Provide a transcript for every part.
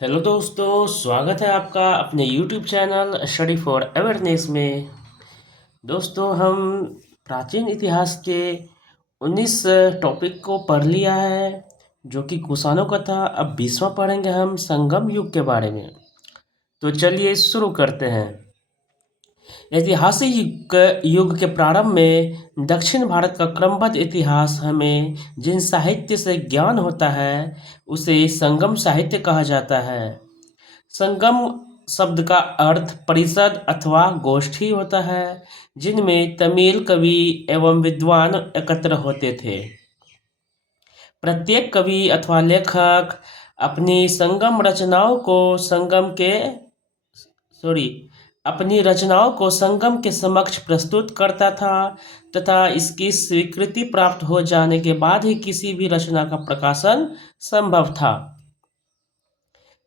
Hello दोस्तों, स्वागत है आपका अपने YouTube channel study for awareness में। दोस्तों, हम प्राचीन इतिहास के 19 टॉपिक को पढ़ लिया है, जो कि कुषाणों का था। अब 20वां पढ़ेंगे हम संगम युग के बारे में। तो चलिए शुरू करते हैं। ऐतिहासिक युग के प्रारंभ में दक्षिण भारत का क्रमबद्ध इतिहास हमें जिन साहित्य से ज्ञान होता है उसे संगम साहित्य कहा जाता है। संगम शब्द का अर्थ परिषद अथवा गोष्ठी होता है, जिनमें तमिल कवि एवं विद्वान एकत्र होते थे। प्रत्येक कवि अथवा लेखक अपनी संगम रचनाओं को संगम के सॉरी अपनी रचनाओं को संगम के समक्ष प्रस्तुत करता था तथा इसकी स्वीकृति प्राप्त हो जाने के बाद ही किसी भी रचना का प्रकाशन संभव था।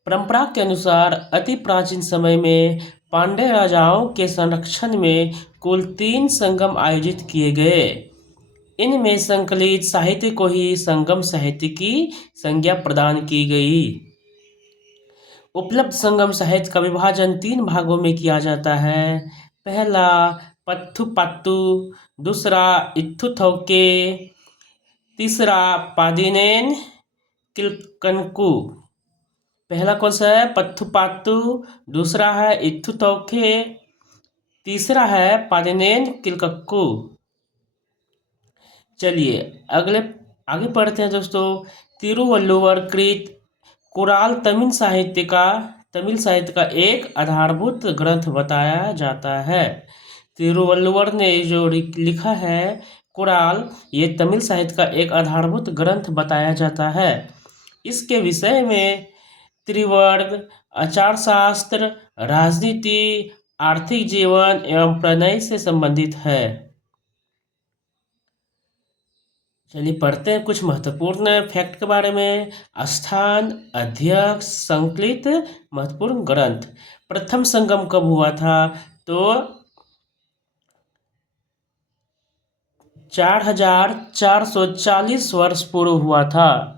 परंपरा के अनुसार अति प्राचीन समय में पांड्य राजाओं के संरक्षण में कुल 3 संगम आयोजित किए गए। इनमें संकलित साहित्य को ही संगम साहित्य की संज्ञा प्रदान की गई। उपलब्ध संगम साहित्य का विभाजन 3 भागों में किया जाता है। पहला पत्थुपात्तु, दूसरा इत्थुथौके, तीसरा पादिनेन किल्कनकु। पहला कौन सा है? पत्थुपात्तु, दूसरा है इत्थुतौके, तीसरा है पादिनेन किल्कक्कु। चलिए आगे पढ़ते हैं दोस्तों। तिरुवल्लुवर कृत कुराल तमिल साहित्य का एक आधारभूत ग्रंथ बताया जाता है। तिरुवल्लुवर ने जो लिखा है कुराल, ये तमिल साहित्य का एक आधारभूत ग्रंथ बताया जाता है। इसके विषय में त्रिवर्ग, आचार शास्त्र, राजनीति, आर्थिक जीवन एवं प्रणय से संबंधित है। चलिए पढ़ते हैं कुछ महत्वपूर्ण फैक्ट के बारे में। स्थान, अध्यक्ष, संकलित महत्वपूर्ण ग्रंथ। प्रथम संगम कब हुआ था? तो 4440 वर्ष पूर्व हुआ था।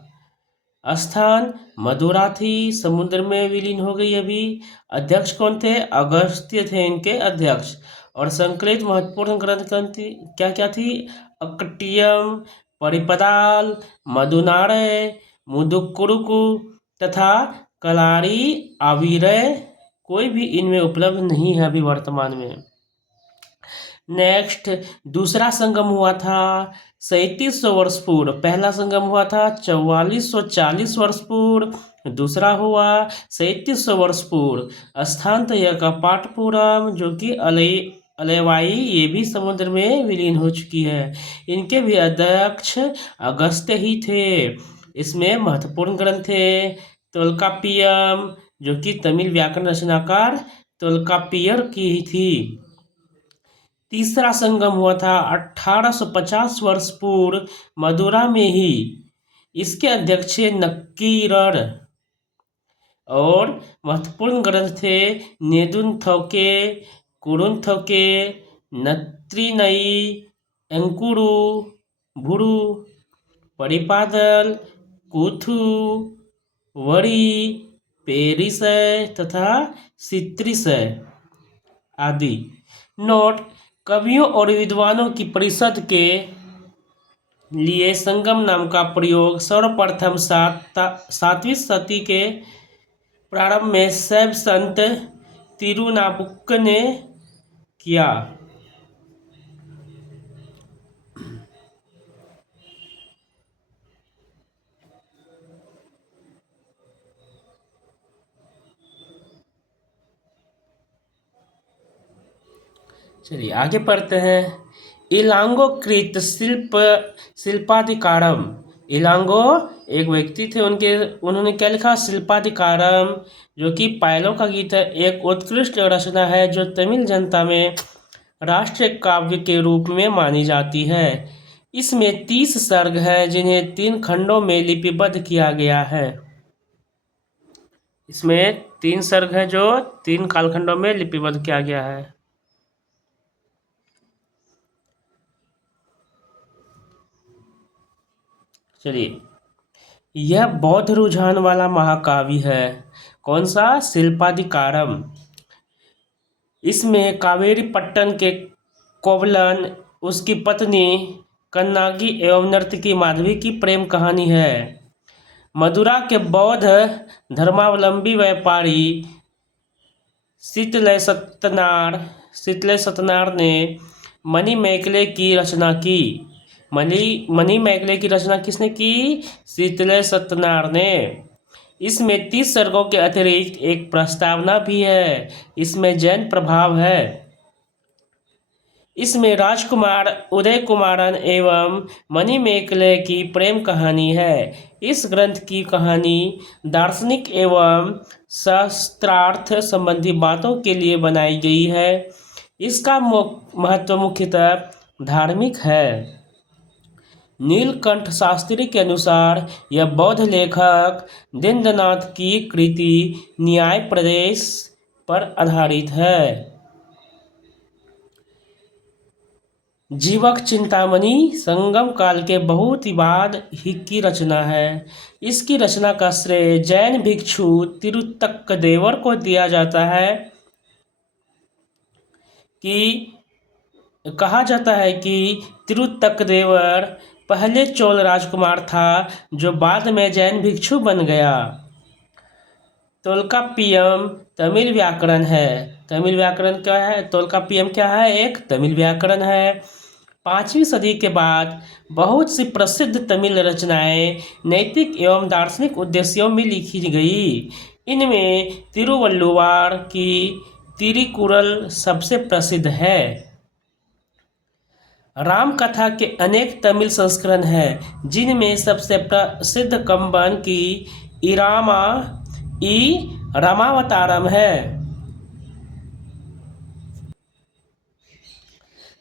स्थान मदुरा थी, समुद्र में विलीन हो गई अभी। अध्यक्ष कौन थे? अगस्त्य थे इनके अध्यक्ष। और संकलित महत्वपूर्ण ग्रंथ क्या क्या थी? अकटियम, परिपदाल, मधुनारय, मुदुकुरुकु तथा कलारी आविरय। कोई भी इनमें उपलब्ध नहीं है अभी वर्तमान में। नेक्स्ट, दूसरा संगम हुआ था 3700 वर्ष पूर्व। पहला संगम हुआ था 4440 वर्ष पूर्व, दूसरा हुआ 3700 वर्ष पूर्व। स्थान था यह का पाटपुरम, जो कि अलेवाई, ये भी समुद्र में विलीन हो चुकी है। इनके भी अध्यक्ष अगस्त्य ही थे। इसमें महत्वपूर्ण ग्रंथ थे तोल्काप्पियम, जो कि तमिल व्याकरण रचनाकार तोल्काप्पियर की ही थी। तीसरा संगम हुआ था 1850 वर्ष पूर्व मदुरा में ही। इसके अध्यक्ष नक्कीरर। और महत्वपूर्ण ग्रंथ थे नेदुनथौके, कुरुनथौके, नत्रिनई, अंकुरु, भुरु, परिपादल, कुथु, वरी, पेरिसय तथा सित्रिसय आदि। नोट, कवियों और विद्वानों की परिषद के लिए संगम नाम का प्रयोग सर्वप्रथम 7वीं शती के प्रारंभ में शैव संत तिरुनाबुक्क ने किया। चलिए आगे पढ़ते हैं। इलांगो कृत शिल्पाधिकारम। इलांगो एक व्यक्ति थे, उन्होंने क्या लिखा? शिल्पाधिकारम, जो कि पायलों का गीत है। एक उत्कृष्ट रचना है जो तमिल जनता में राष्ट्रीय काव्य के रूप में मानी जाती है। इसमें 30 सर्ग हैं जिन्हें 3 खंडों में लिपिबद्ध किया गया है। इसमें 3 सर्ग हैं जो 3 कालखंडों में लिपिबद्ध किया गया है। चलिए यह बौद्ध रुझान वाला महाकाव्य है। कौन सा? शिल्पाधिकारम। इसमें कावेरी पट्टन के कोवलन, उसकी पत्नी कन्नागी एवं नर्तकी माधवी की प्रेम कहानी है। मदुरा के बौद्ध धर्मावलंबी व्यापारी शीतलय सतनार ने मणिमेगले की रचना की। मणिमेगले की रचना किसने की? शीतलय सतनार ने। इसमें 30 सर्गों के अतिरिक्त एक प्रस्तावना भी है। इसमें जैन प्रभाव है। इसमें राजकुमार उदय कुमारन एवं मणिमेगले की प्रेम कहानी है। इस ग्रंथ की कहानी दार्शनिक एवं शास्त्रार्थ संबंधी बातों के लिए बनाई गई है। इसका महत्व मुख्यतः धार्मिक है। नीलकंठ शास्त्री के अनुसार यह बौद्ध लेखक दिनदनाथ की कृति न्याय प्रदेश पर आधारित है। जीवक चिंतामणि संगम काल के बहुत ही बाद ही की रचना है। इसकी रचना का श्रेय जैन भिक्षु तिरुत्तंकदेवर को दिया जाता है। कहा जाता है कि तिरुत्तंकदेवर पहले चोल राजकुमार था जो बाद में जैन भिक्षु बन गया। तोल्काप्पियम तमिल व्याकरण है। तमिल व्याकरण क्या है? तोल्काप्पियम क्या है? एक तमिल व्याकरण है। 5वीं सदी के बाद बहुत सी प्रसिद्ध तमिल रचनाएं नैतिक एवं दार्शनिक उद्देश्यों में लिखी गई। इनमें तिरुवल्लुवार की तिरुकुरल सबसे प्रसिद्ध है। राम कथा के अनेक तमिल संस्करण हैं, जिनमें सबसे प्रसिद्ध कंबन की रामावतारम है।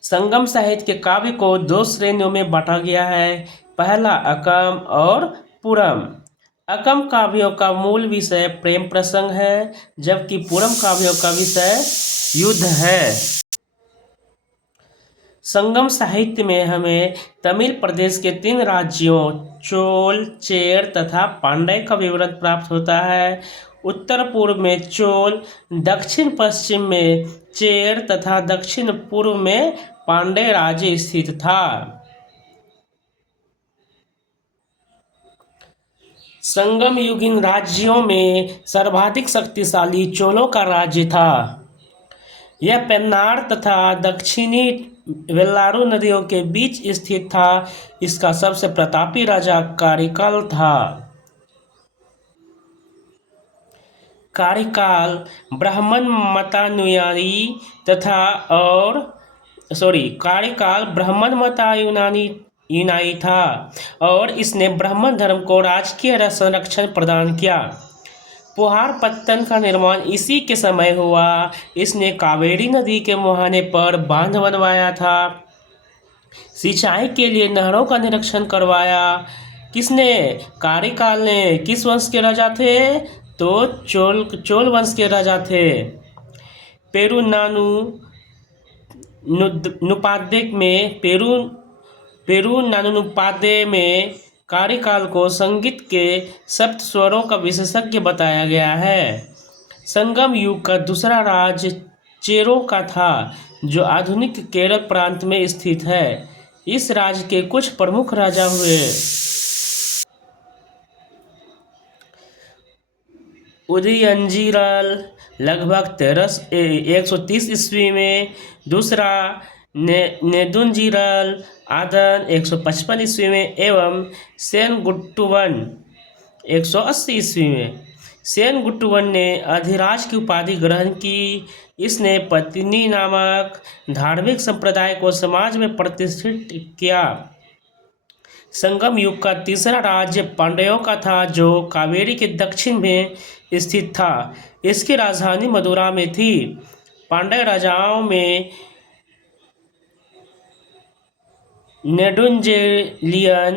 संगम साहित्य के काव्य को 2 श्रेणियों में बांटा गया है। पहला अकम और पुरम। अकम काव्यों का मूल विषय प्रेम प्रसंग है, जबकि पुरम काव्यों का विषय युद्ध है। संगम साहित्य में हमें तमिल प्रदेश के 3 राज्यों चोल, चेर तथा पांड्य का विवरण प्राप्त होता है। उत्तर पूर्व में चोल, दक्षिण पश्चिम में चेर तथा दक्षिण पूर्व में पांड्य राज्य स्थित था। संगम युगीन राज्यों में सर्वाधिक शक्तिशाली चोलों का राज्य था। यह पेन्नार तथा दक्षिणी वेल्लारू नदियों के बीच स्थित था। इसका सबसे प्रतापी राजा कारिकाल था। कारिकाल ब्राह्मण मतानुयायी यूनानी था और इसने ब्राह्मण धर्म को राजकीय संरक्षण प्रदान किया। पुहारपत्तन का निर्माण इसी के समय हुआ। इसने कावेरी नदी के मुहाने पर बांध बनवाया था। सिंचाई के लिए नहरों का निरीक्षण करवाया। किसने? कारिकाल ने। किस वंश के राजा थे? तो चोल वंश के राजा थे। पेरुनानुपादे में कारिकाल को संगीत के सप्त स्वरों का विशेषज्ञ बताया गया है। संगम युग का दूसरा राज्य चेरों का था, जो आधुनिक केरल प्रांत में स्थित है। इस राज्य के कुछ प्रमुख राजा हुए उदयनजीरल लगभग 130 ईस्वी में, दूसरा नेदुनजीरल आदन 155 ईस्वी में एवं सेनगुट्टुवन 180 ईस्वी में। सेनगुट्टुवन ने अधिराज की उपाधि ग्रहण की। इसने पत्नी नामक धार्मिक संप्रदाय को समाज में प्रतिष्ठित किया। संगम युग का तीसरा राज्य पांड्यों का था, जो कावेरी के दक्षिण में स्थित था। इसकी राजधानी मदुरा में थी। पांड्य राजाओं में नेडुंजेलियन,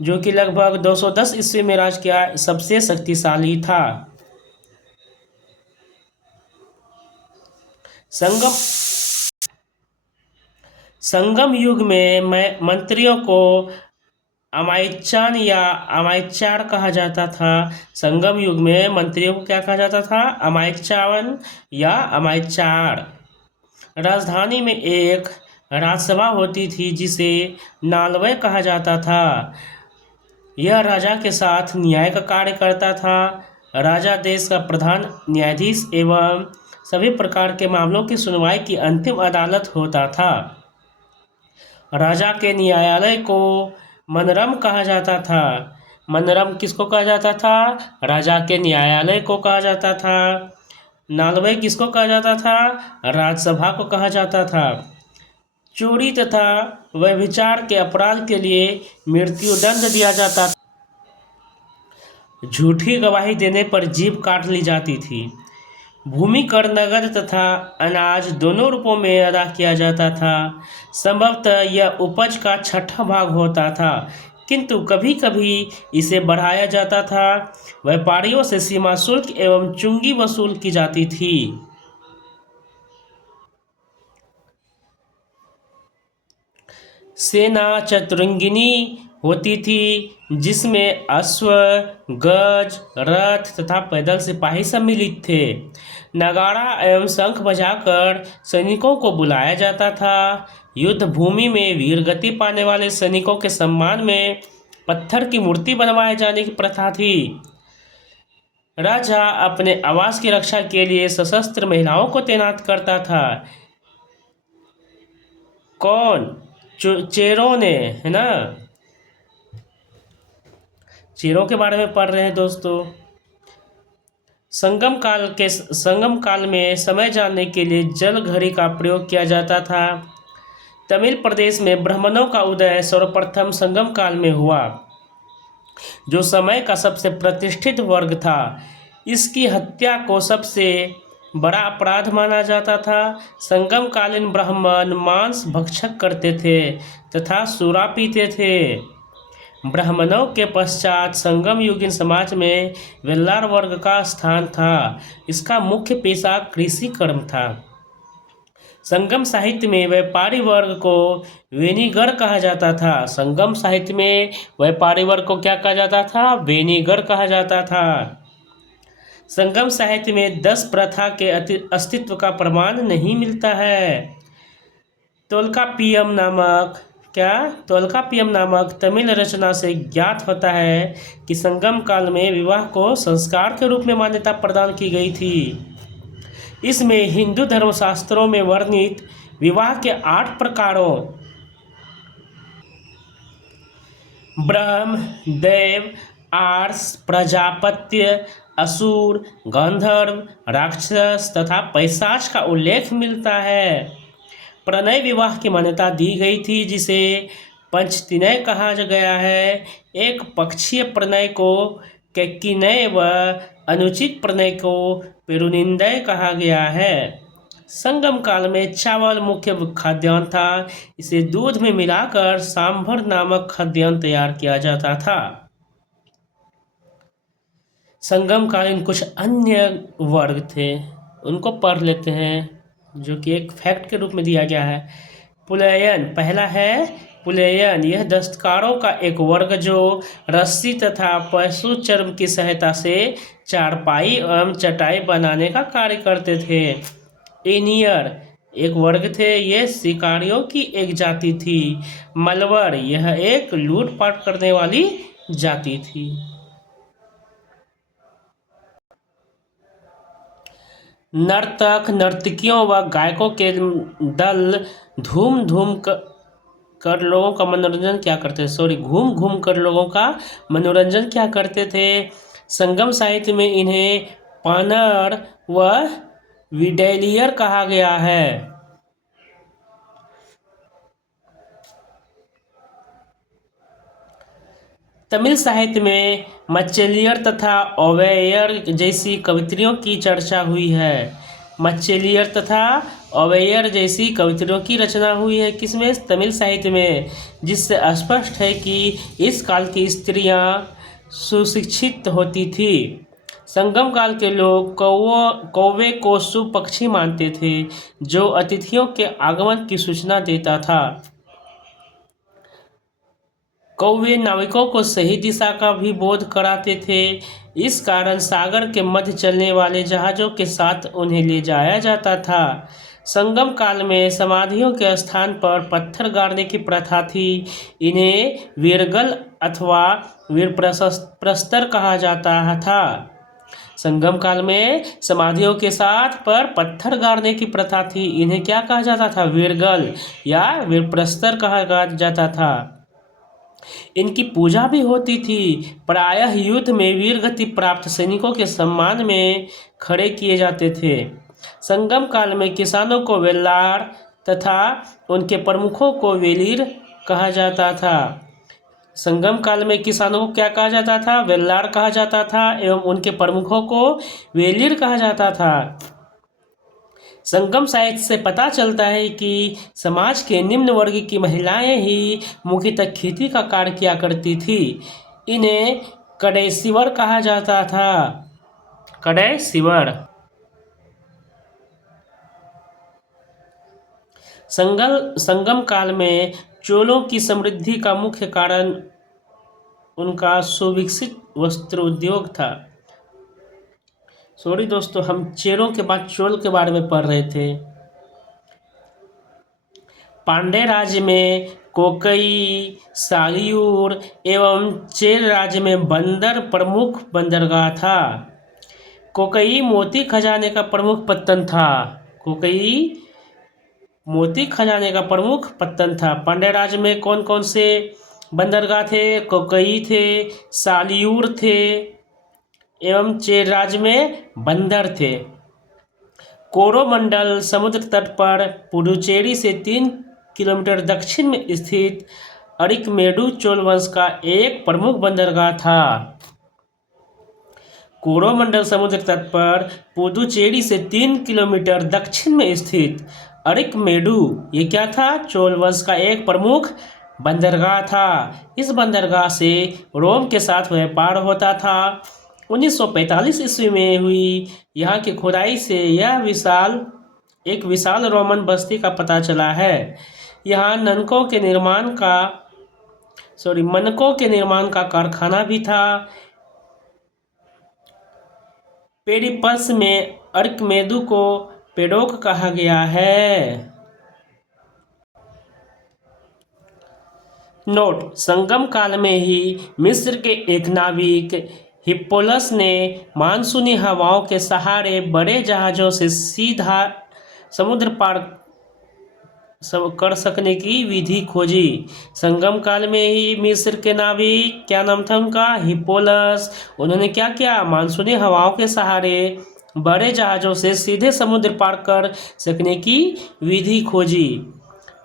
जो कि लगभग 210 ईस्वी में राज किया, सबसे शक्तिशाली था। संगम युग में मंत्रियों को अमात्यचन या अमात्यार कहा जाता था। संगम युग में मंत्रियों को क्या कहा जाता था? अमात्यवन या अमात्यार। राजधानी में एक राजसभा होती थी जिसे नालवय कहा जाता था। यह राजा के साथ न्याय का कार्य करता था। राजा देश का प्रधान न्यायाधीश एवं सभी प्रकार के मामलों की सुनवाई की अंतिम अदालत होता था। राजा के न्यायालय को मनरम कहा जाता था। मनरम किसको कहा जाता था? राजा के न्यायालय को कहा जाता था। नालवय किसको कहा जाता था? राजसभा को कहा जाता था। चोरी तथा व्यभिचार के अपराध के लिए मृत्युदंड दिया जाता था। झूठी गवाही देने पर जीभ काट ली जाती थी। भूमि कर नगद तथा अनाज दोनों रूपों में अदा किया जाता था। संभवतः यह उपज का छठा भाग होता था, किंतु कभी कभी इसे बढ़ाया जाता था। व्यापारियों से सीमा शुल्क एवं चुंगी वसूल की जाती थी। सेना चतुरंगिनी होती थी जिसमें अश्व, गज, रथ तथा पैदल सिपाही सम्मिलित थे। नगाड़ा एवं शंख बजाकर सैनिकों को बुलाया जाता था। युद्ध भूमि में वीरगति पाने वाले सैनिकों के सम्मान में पत्थर की मूर्ति बनवाए जाने की प्रथा थी। राजा अपने आवास की रक्षा के लिए सशस्त्र महिलाओं को तैनात करता था। कौन? चेरों ने, है ना। चेरों के बारे में पढ़ रहे हैं दोस्तों। संगम काल में समय जानने के लिए जल घड़ी का प्रयोग किया जाता था। तमिल प्रदेश में ब्राह्मणों का उदय सर्वप्रथम संगम काल में हुआ, जो समय का सबसे प्रतिष्ठित वर्ग था। इसकी हत्या को सबसे बड़ा अपराध माना जाता था। संगम कालीन ब्राह्मण मांस भक्षक करते थे तथा सूरा पीते थे। ब्राह्मणों के पश्चात संगम युगीन समाज में वेल्लार वर्ग का स्थान था। इसका मुख्य पेशा कृषि कर्म था। संगम साहित्य में व्यापारी वर्ग को वेनिगर कहा जाता था। संगम साहित्य में व्यापारी वर्ग को क्या कहा जाता था? वेनिगर कहा जाता था। संगम साहित्य में 10 प्रथा के अस्तित्व का प्रमाण नहीं मिलता है। तोल्कापियम नामक तमिल रचना से ज्ञात होता है कि संगम काल में विवाह को संस्कार के रूप में मान्यता प्रदान की गई थी। इसमें हिंदू धर्मशास्त्रों में वर्णित विवाह के 8 प्रकारों ब्रह्म, देव, आर्ष, प्रजापत्य, असुर, गंधर्व, राक्षस तथा पैशाच का उल्लेख मिलता है। प्रणय विवाह की मान्यता दी गई थी जिसे पंचतीनय कहा गया है। एक पक्षीय प्रणय को कैकिनय व अनुचित प्रणय को पेरुनिंदय कहा गया है। संगम काल में चावल मुख्य खाद्यान्न था। इसे दूध में मिलाकर सांभर नामक खाद्यान्न तैयार किया जाता था। संगम कालीन कुछ अन्य वर्ग थे, उनको पढ़ लेते हैं, जो कि एक फैक्ट के रूप में दिया गया है। पुलयन, पहला है पुलयन। यह दस्तकारों का एक वर्ग जो रस्सी तथा पशु चर्म की सहायता से चारपाई एवं चटाई बनाने का कार्य करते थे। एनियर एक वर्ग थे, ये शिकारियों की एक जाति थी। मलवर, यह एक लूटपाट करने वाली जाति थी। नर्तक, नर्तकियों व गायकों के दल घूम घूम कर लोगों का मनोरंजन क्या करते थे। संगम साहित्य में इन्हें पानर व विडेलियर कहा गया है। तमिल साहित्य में मच्चेलियर तथा ओवेयर जैसी कवित्रियों की चर्चा हुई है। मच्चेलियर तथा ओवेयर जैसी कवित्रियों की रचना हुई है किसमें? तमिल साहित्य में, जिससे स्पष्ट है कि इस काल की स्त्रियां सुशिक्षित होती थी। संगम काल के लोग कौवे को शुभ पक्षी मानते थे जो अतिथियों के आगमन की सूचना देता था। कौवे नाविकों को सही दिशा का भी बोध कराते थे। इस कारण सागर के मध्य चलने वाले जहाज़ों के साथ उन्हें ले जाया जाता था। संगम काल में समाधियों के स्थान पर पत्थर गाड़ने की प्रथा थी। इन्हें वीरगल अथवा वीर प्रस्तर कहा जाता था। संगम काल में समाधियों के साथ पर पत्थर गाड़ने की प्रथा थी। इन्हें क्या कहा जाता था? वीरगल या वीर प्रस्तर कहा जाता था। इनकी पूजा भी होती थी। प्रायः युद्ध में वीर गति प्राप्त सैनिकों के सम्मान में खड़े किए जाते थे। संगम काल में किसानों को वेल्लार तथा उनके प्रमुखों को वेलीर कहा जाता था। संगम काल में किसानों को क्या कहा जाता था? वेल्लार कहा जाता था एवं उनके प्रमुखों को वेलीर कहा जाता था। संगम साहित्य से पता चलता है कि समाज के निम्न वर्ग की महिलाएं ही मुख्यतः खेती का कार्य किया करती थी। इन्हें कड़ैसिवर कहा जाता था। कड़ैसिवर। संगम काल में चोलों की समृद्धि का मुख्य कारण उनका सुविकसित वस्त्र उद्योग था। सॉरी दोस्तों, हम चेरों के बाद चोल के बारे में पढ़ रहे थे। पांड्य राज्य में कोकई, सालियूर एवं चेर राज्य में बंदर प्रमुख बंदरगाह था। कोकई मोती खजाने का प्रमुख पत्तन था। कोकई मोती खजाने का प्रमुख पत्तन था। पांड्य राज्य में कौन कौन से बंदरगाह थे? कोकई थे, सालियूर थे एवं चेर राज्य में बंदर थे। कोरोमंडल समुद्र तट पर पुडुचेरी से 3 किलोमीटर दक्षिण में स्थित अरिकमेडु चोल वंश का एक प्रमुख बंदरगाह था। कोरोमंडल समुद्र तट पर पुडुचेरी से 3 किलोमीटर दक्षिण में स्थित अरिकमेडु, ये क्या था? चोल वंश का एक प्रमुख बंदरगाह था। इस बंदरगाह से रोम के साथ व्यापार होता था। 1945 ईस्वी में हुई यहाँ की खुदाई से यह एक विशाल रोमन बस्ती का पता चला है। यहाँ मनकों के निर्माण का कारखाना भी था। पेरिप्लस में अरिकमेडु को पेडोक कहा गया है। नोट: संगम काल में ही मिस्र के एक नाविक हिप्पोलस ने मानसूनी हवाओं के सहारे बड़े जहाज़ों से सीधा समुद्र पार कर सकने की विधि खोजी। संगम काल में ही मिस्र के नाविक, क्या नाम था उनका? हिप्पोलस। उन्होंने क्या किया? मानसूनी हवाओं के सहारे बड़े जहाज़ों से सीधे समुद्र पार कर सकने की विधि खोजी।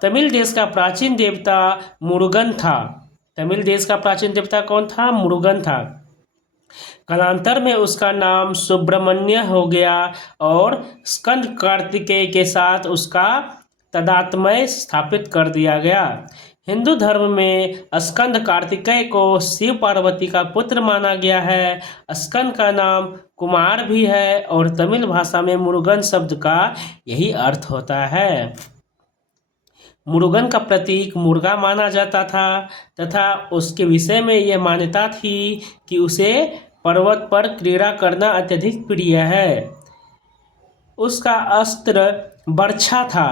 तमिल देश का प्राचीन देवता मुरुगन था। तमिल देश का प्राचीन देवता कौन था? मुरुगन था। कालांतर में उसका नाम सुब्रमण्य हो गया और स्कंद कार्तिकेय के साथ उसका तदात्म्य स्थापित कर दिया गया। हिंदू धर्म में स्कंद कार्तिकेय को शिव पार्वती का पुत्र माना गया है। स्कंद का नाम कुमार भी है और तमिल भाषा में मुरुगन शब्द का यही अर्थ होता है। मुरुगन का प्रतीक मुर्गा माना जाता था तथा उसके विषय में यह मान्यता थी कि उसे पर्वत पर क्रीड़ा करना अत्यधिक प्रिय है। उसका अस्त्र बर्छा था।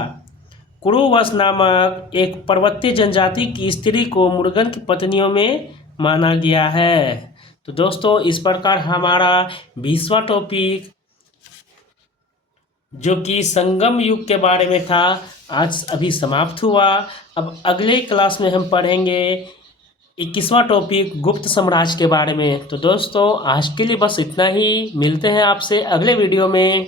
कुरुवश नामक एक पर्वतीय जनजाति की स्त्री को मुरुगन की पत्नियों में माना गया है। तो दोस्तों, इस प्रकार हमारा 20वां टॉपिक जो कि संगम युग के बारे में था आज अभी समाप्त हुआ। अब अगले क्लास में हम पढ़ेंगे 21वां टॉपिक गुप्त साम्राज्य के बारे में। तो दोस्तों, आज के लिए बस इतना ही। मिलते हैं आपसे अगले वीडियो में।